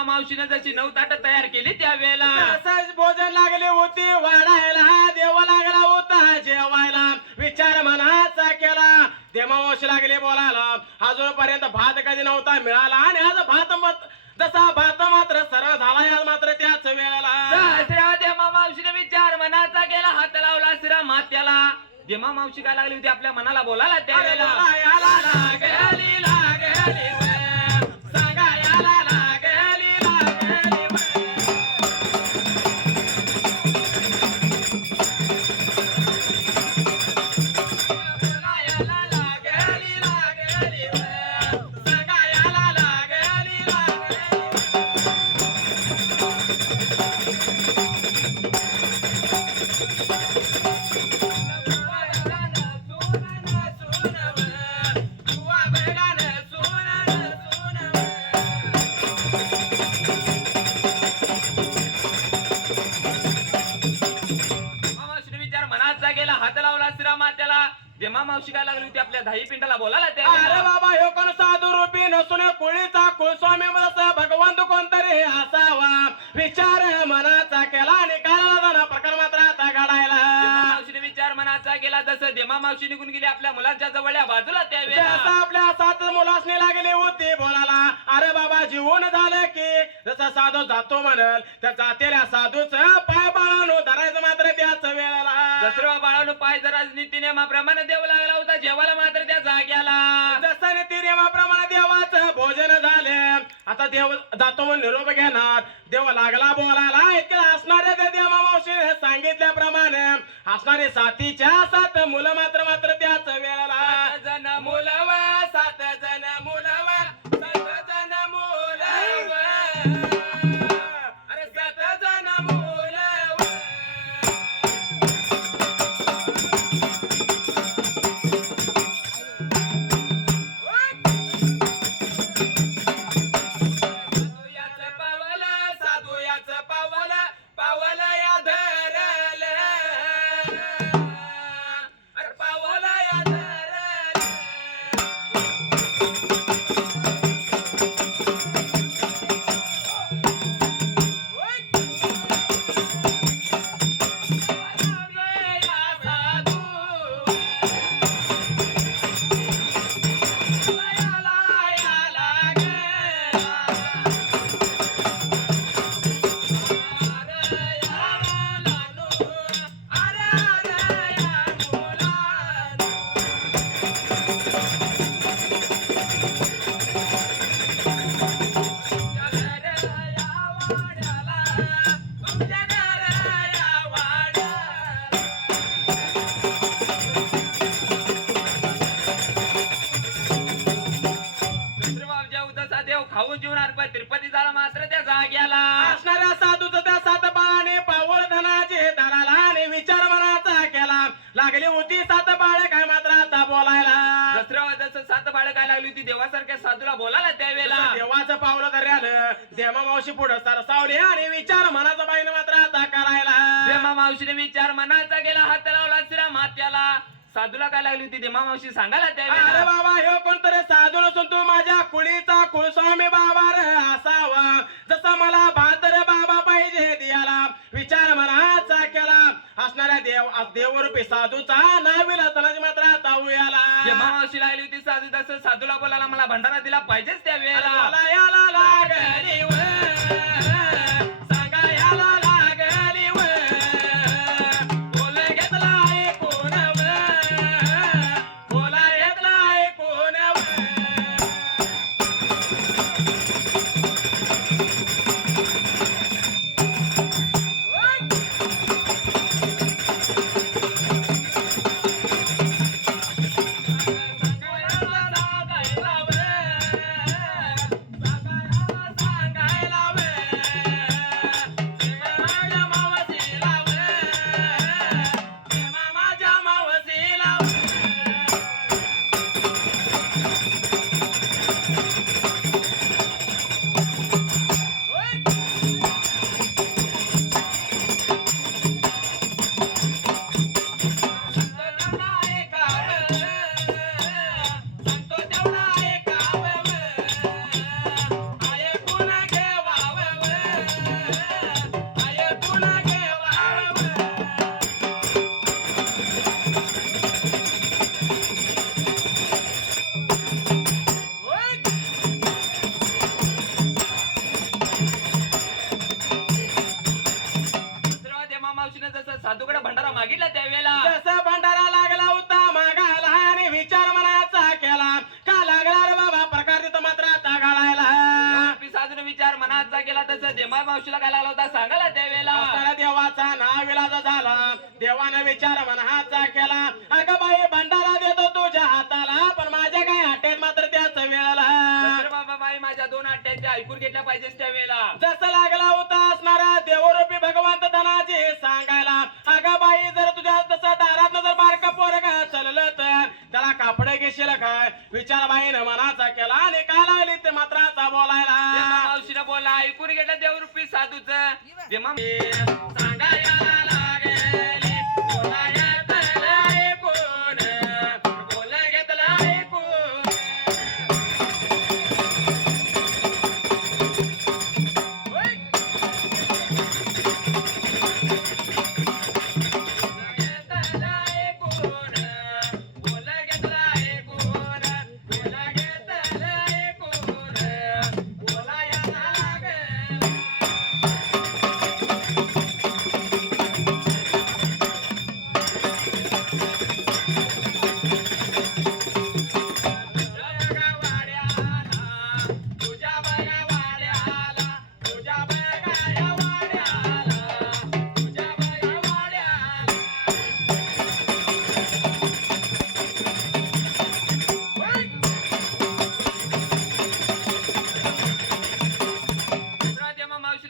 देमा मावशीने जशी 9 ताट तयार केली त्यावेळेला तसंच भोजन लागले होते वाढायला देव लागला होता जेवायला विचार मनाचा केला देमा मावशी लागले बोलायला अजूनपर्यंत भात कधी नव्हता मिळाला आणि आज जसा भात मात्र सरळ झाला आज मात्र त्याच वेळेला देमा मावशीने विचार मनाचा केला हात लावला श्री मात्याला देमा मावशी काय लागली होती आपल्या मनाला बोलायला त्यावेळेला हात लावला श्रीमात्याला देमा मावशी काय लागली होती आपल्या धाई पिंडाला बोलायला अरे बाबा हे कोण साधू रूपी नसून कुळीचा कुलस्वामी भगवंत कोणतरी असावा विचार मनाचा केला आणि काळाला प्रकार मात्र आता घडायला मावशीने विचार मनाचा केला जसं देमा मावशी निघून गेली आपल्या मुलांच्या जवळच्या बाजूला त्यावेळेला आपल्या 7 मुलासने लागली होती बोलायला अरे बाबा जीवन झालं की जसा साधू जातो म्हणल त्या जातेल्या साधूच पाय बाळानो धरायचं मात्र त्याच वेळेला दसरा बाळानो पाय जरा नीती नियमाप्रमाणे देव लागला होता जेवायला मात्र त्या जाग्याला जसं नीती नियमाप्रमाणे देवाचं भोजन झाले आता देव जातो म्हणून निरोप घेणार देव लागला बोलायला इतक्या असणाऱ्या त्या देवा मावशीने सांगितल्याप्रमाणे असणारे 7 मुलं मात्र त्याच वेळेला 7 जण मुलं 7 जण मुलं 7 जण मुलं अरे 7 जण मुलं खाऊन जीवनात तिरुपती झाला मात्र त्या जाग्याला असणाऱ्या साधूच त्या 7 बाळाने पावळ धनाचे धराला आणि विचार मनाचा केला लागली होती 7 बाळ काय मात्र आता बोलायला जसं 7 बाळ काय लागली होती देवासारख्या साधूला बोलायला त्यावेळेला देवाचं पावलं धरल्यानं देवा मावशी पुढे सरसावली आणि विचार मनाचा बाईने मात्र आता करायला देमा मावशीने विचार मनाचा गेला हात लावला श्री मात्याला साधूला काय लागली होती देमा मावशी सांगायला त्यावेळेला अरे बाबा हे कोणतरी साधू नसून तू माझ्या कुळीचा कुलस्वामी बाबा असावा जसा मला भातर बाबा पाहिजे दियाला विचार मनाचा केला असणाऱ्या देवरूपी साधूचा नाविला तनाची मात्र ताऊयाला देमा मावशी लागली होती साधू जसं साधूला बोलायला मला भंडारा दिला पाहिजेच त्यावेळेला लागली सांगायला लागली बोल घेतला कोण बोला घेतला कोण सांगा मागितला त्यावेळेला जसं भंडारा लागला होता मागायला आणि विचार मनाचा केला का लागला रे बाबा प्रकार तिथं मात्र आता घालायला साधून विचार मनाचा केला तसं देमा मावशीला काय लागला होता सांगायला त्यावेळेला असताना देवाचा नाविलाज झाला देवानं विचार मनाचा केला अगं बाई भंडारा देतो तुझ्या हाताला पण माझ्या काय हाटेत मात्र त्याच वेळेला बाबा बाई माझ्या 2 अट्ट्यांच्या ऐकून घेतल्या पाहिजेस त्यावेळेला जसं लागला होता असणारा देवरूपी भगवंत धनाचे सांगायला अगं बाई जर तुझ्या तसं दारात जर बारका पोरगा चाललं तर त्याला कापड घेशील काय विचार बाईनं मनाचा केला आणि काय लागली ते मात्र आता बोलायला मावशीनं बोलला ऐकून घेतलं देवरूपी साधूच देमा सांगायला लागेली बोला घेतलं ऐकून बोला घेतलं ऐकून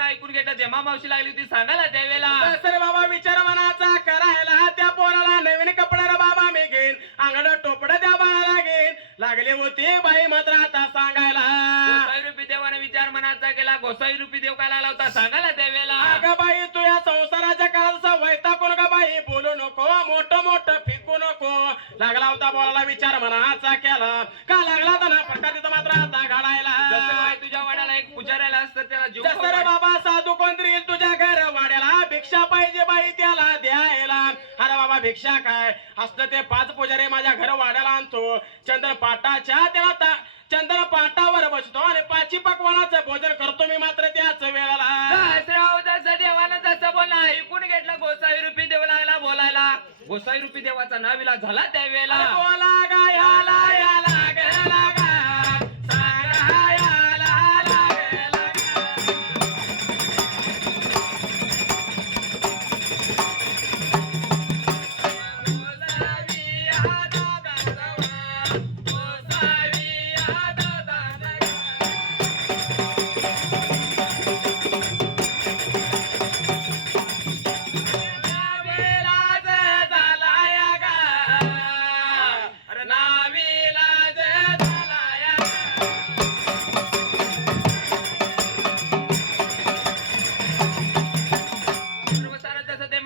ऐकून घेतलं देमा मावशी लागली होती सांगायला त्यावेळेला सर बाबा विचार मनाचा करायला त्या पोराला नवीन कपडा बाबा मी घेईन अंगड टोपड त्या बाळाला घेईन लागली होती बाई मात्र आता सांगायला गोसाई रूपी देवाने विचार मनाचा केला गोसाई रूपी देव काय लागला होता सांगायला त्यावेळेला अगं बाई तू या संसाराच्या काळात वैतागून का बाई बोलू नको मोठं मोठं फिकू नको लागला होता बोलायला विचार मनाचा केला का लागला होता ना प्रकार तिथं मात्र आता घडायला तुझ्या वाड्याला एक पुजाऱ्याला असतं त्याला जीव जसं बाबा साधू कोणतरी येईल तुझ्या घर वाड्याला भिक्षा पाहिजे बाई त्याला द्यायला अरे बाबा भिक्षा काय असतं ते 5 पुजारी माझ्या घर वाड्याला आणतो चंद्र पाटाच्या त्याला चंद्र पाटावर बसतो आणि 5 पकवानाचं भोजन करतो मी मात्र त्याच वेळेला जसं देवानं जसं बोलला ऐकून घेतलं गोसाई रूपी देव लागला बोलायला गोसाई रूपी देवाचा नाविला झाला त्यावेळेला बोला गायाला याला गेला गा सांगा याला लागेला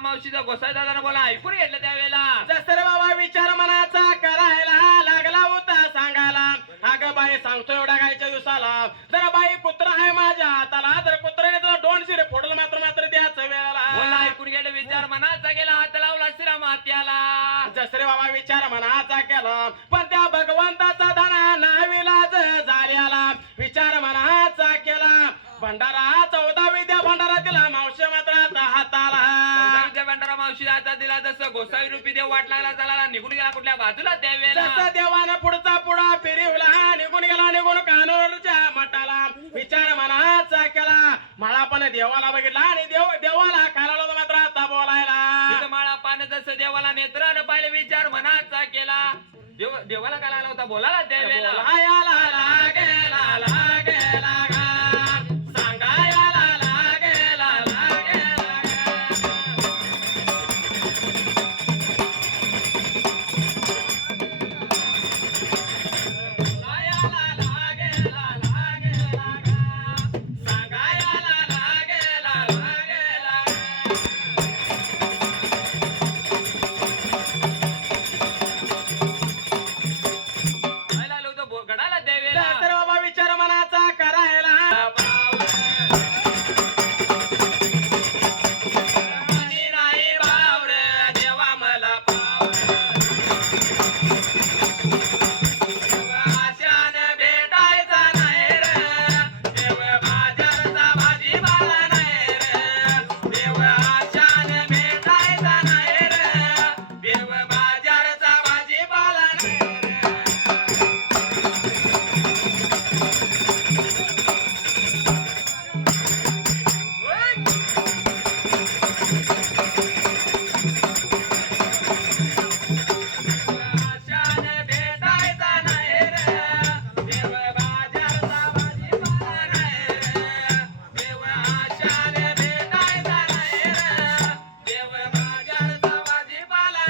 मावशीचा गोसाई दादा बोला ऐकून घेतलं त्यावेळेला जसं बाबा विचार मनाचा करायला लागला होता सांगायला अगं बाई सांगतो एवढ्या गायच्या दिवसाला जर बाई कुत्रा आहे माझ्या हाताला जर कुत्र्याने तुला 2 शिरे फोडलं मात्र त्याच वेळेला बोला ऐकून गेलं विचार मनाचा गेला हात लावला शिरा मात्याला जसरे बाबा विचार मनाचा केला पण त्या भगवंताचा धना नाविलाज झाल्याला विचार मनाचा केला भंडारा 14 विद्या भंडारा दिला मावशी मात्र आता हाताला भंडारा मावशी आता दिला जसं गोसाई रूपी देव वाट लागला चालाला निघून गेला कुठल्या बाजूला त्यावेळेला जसं देवानं पुढचा पुढा फिरवला निघून गेला निघून कानूरच्या मठाला विचार मनाचा केला माळा पण देवाला बघितला आणि देवाला खायला मात्र आता बोलायला माळा पान जसं देवाला नेत्रानं पाहिलं विचार मनाचा केला देवाला काय लागला होता बोलायला त्यावेळेला लागेला लागेला सांगायला लागेला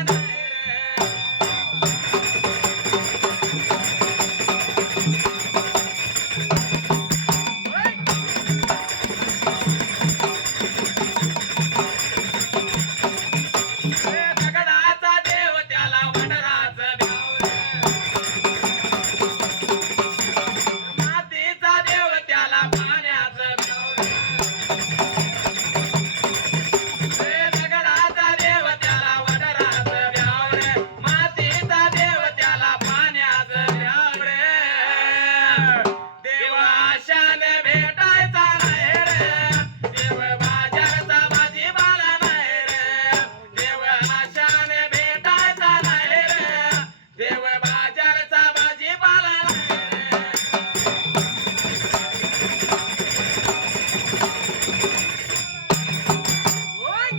नाही रे. दगडाचा देव त्याला वडराचं भ्याव रे. मातीचा देव त्याला पाण्याचं भ्याव रे. दगडाचा देव त्याला वडराचं भ्याव रे. मातीचा देव त्याला पाण्याचं भ्याव रे. देव आशाने भेटायचा नाही रे. देव बाजारचा भाजीपाला नाही रे. देव आशाने भेटायचा नाही रे. देव बाजारचा भाजीपाला नाही रे. ओय!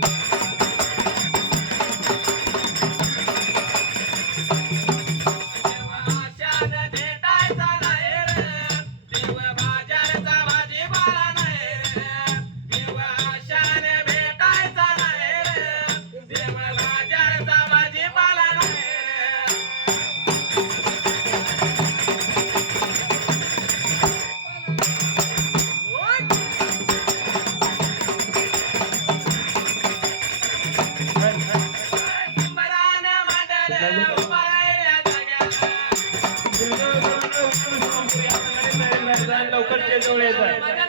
देव आशाने भेटायचा नाही रे. देव बाजारचा भाजीपाला नाही रे. देव आशाने भेटायचा नाही रे. देव बाजारचा भाजीपाला नाही रे. ओय! शंभरानं मांडलं उभारायला जाग्याला. लवकर जवळ येत आहे. माझ्या